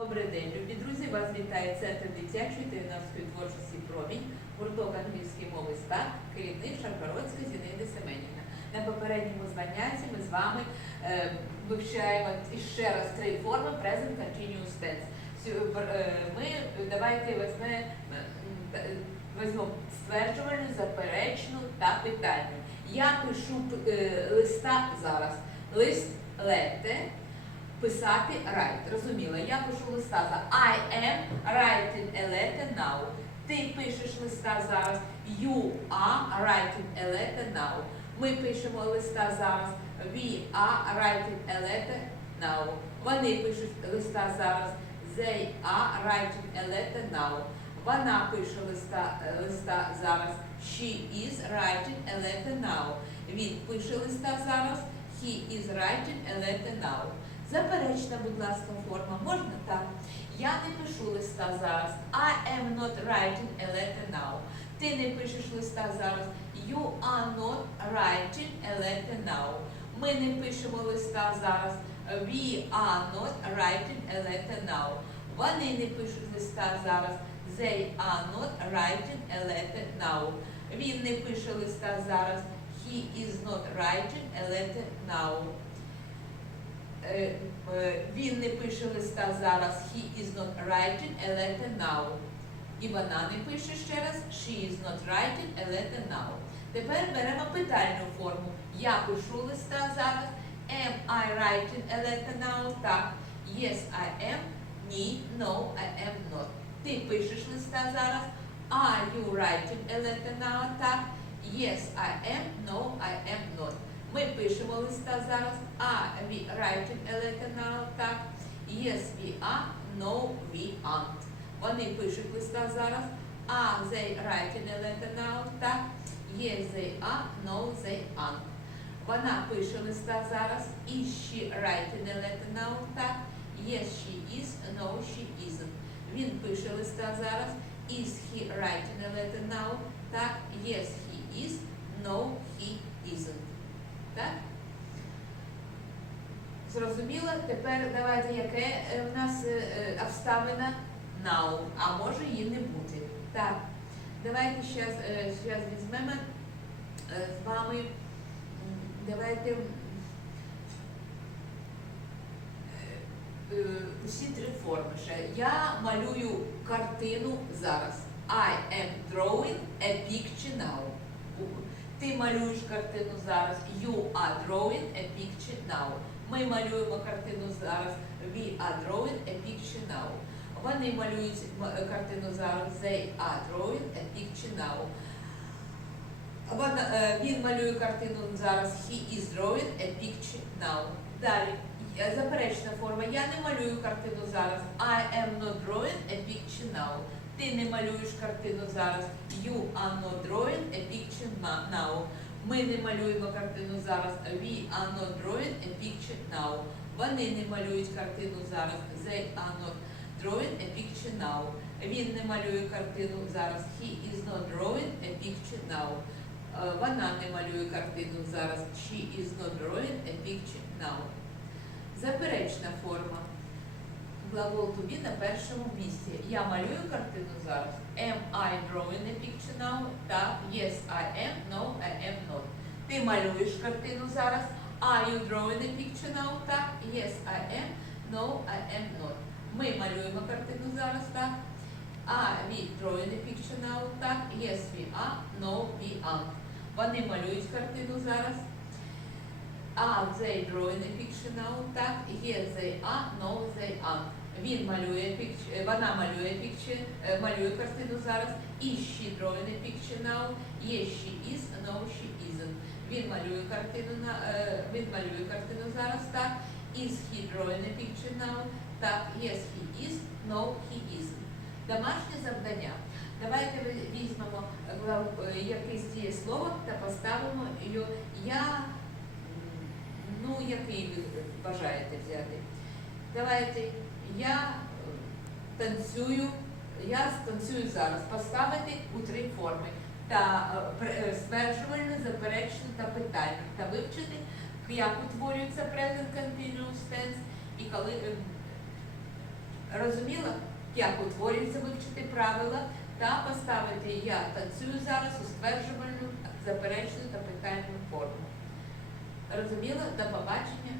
Добрий день, любі друзі! Вас вітає Центр дитячої та юнацької творчості «Промінь», гурток англійської мови СТАР, керівник Шаргородська Зінаїда Семенівна. На попередньому занятті ми з вами е, вивчаємо іще раз три форми Present Continuous Tense. Сю- е, Ми давайте е, візьмемо стверджувальну, заперечну та питальну. Я пишу е, листа зараз. Лист лете писати write. Розуміла, я пишу листа за I am writing a letter now. Ти пишеш листа зараз. You are writing a letter now. Ми пишемо листа зараз. We are writing a letter now. Вони пишуть листа зараз. They are writing a letter now. Вона пише листа, е, листа зараз. She is writing a letter now. Він пише листа зараз. He is writing a letter now. Заперечна, будь ласка, форма. Можна так? Я не пишу листа зараз. I am not writing a letter now. Ти не пишеш листа зараз. You are not writing a letter now. Ми не пишемо листа зараз. We are not writing a letter now. Вони не пишуть листа зараз. They are not writing a letter now. Він не пише листа зараз. He is not writing a letter now. Е, е, Він не пише листа зараз. He is not writing a letter now. І вона не пише ще раз. She is not writing a letter now. Тепер беремо питальну форму. Я пишу листа зараз. Am I writing a letter now? Так. Yes, I am. Ні, no, I am not. Ти пишеш листа зараз. Are you writing a letter now? Так. Yes, I am. No, I am not. Ми пишемо листа зараз. Are we writing a letter now? Так. Yes, we are. No, we aren't. Вони пишуть листа зараз. Are they writing a letter now? Так. Yes, they are. No, they aren't. Вона пише листа зараз. Is she writing a letter now? Так. Yes, she is. No, she isn't. Він пише листа зараз. Is he writing a letter now? Так. Yes, he is. No, he isn't. Так? Зрозуміло? Тепер давайте, яке е, в нас е, е, обставина now, а може її не бути. Так. Давайте зараз візьмемо з вами. Давайте усі три форми ще. Я малюю картину зараз. I am drawing a picture now. Ти малюєш картину зараз. You are drawing a picture now. Ми малюємо картину зараз. We are drawing a picture now. Вони малюють картину зараз. They are drawing a picture now. Е, він малює картину зараз. He is drawing a picture now. Далі. Е, Заперечна форма. Я не малюю картину зараз. I am not drawing a picture now. Ти не малюєш картину зараз. You are not drawing a picture now. Ми не малюємо картину зараз. We are not drawing a picture now. Вони не малюють картину зараз. They are not drawing a picture now. Він не малює картину зараз. He is not drawing a picture now. Е, Вона не малює картину зараз. She is not drawing a picture now. Заперечна форма. Глагол to be на першому місці. Я малюю картину зараз. Am I drawing a picture now? Так. Yes, I am. No, I am not. Ти малюєш картину зараз. Are you drawing a picture now? Так. Yes, I am. No, I am not. Ми малюємо картину зараз. Так. Are we drawing a picture now? Так. Yes, we are. No, we aren't. Вони малюють картину зараз. Are they drawing a picture now? Так. Yes, they are. No, they aren't. Він малює picture, вона малює picture, е, малює картину зараз. Drawing a picture now? Yes, she is. No, she isn't. Він малює картину на е, він малює картину зараз. Так. Drawing a picture? Так. Yes, he is. No, he isn't. Домашнє завдання. Давайте візьмемо е, е, якесь дієслово та поставимо його. Я ну який ви бажаєте взяти. Давайте я е, танцюю, я станцюю зараз. Поставити у три форми. Та е, е, стверджувальну, заперечну та питальну. Та вивчити, як утворюється present continuous tense і коли Розуміла, як утворюються вивчити правила та поставити я танцюю зараз у стверджувальну, заперечну та питальну форму. Розуміла, до побачення.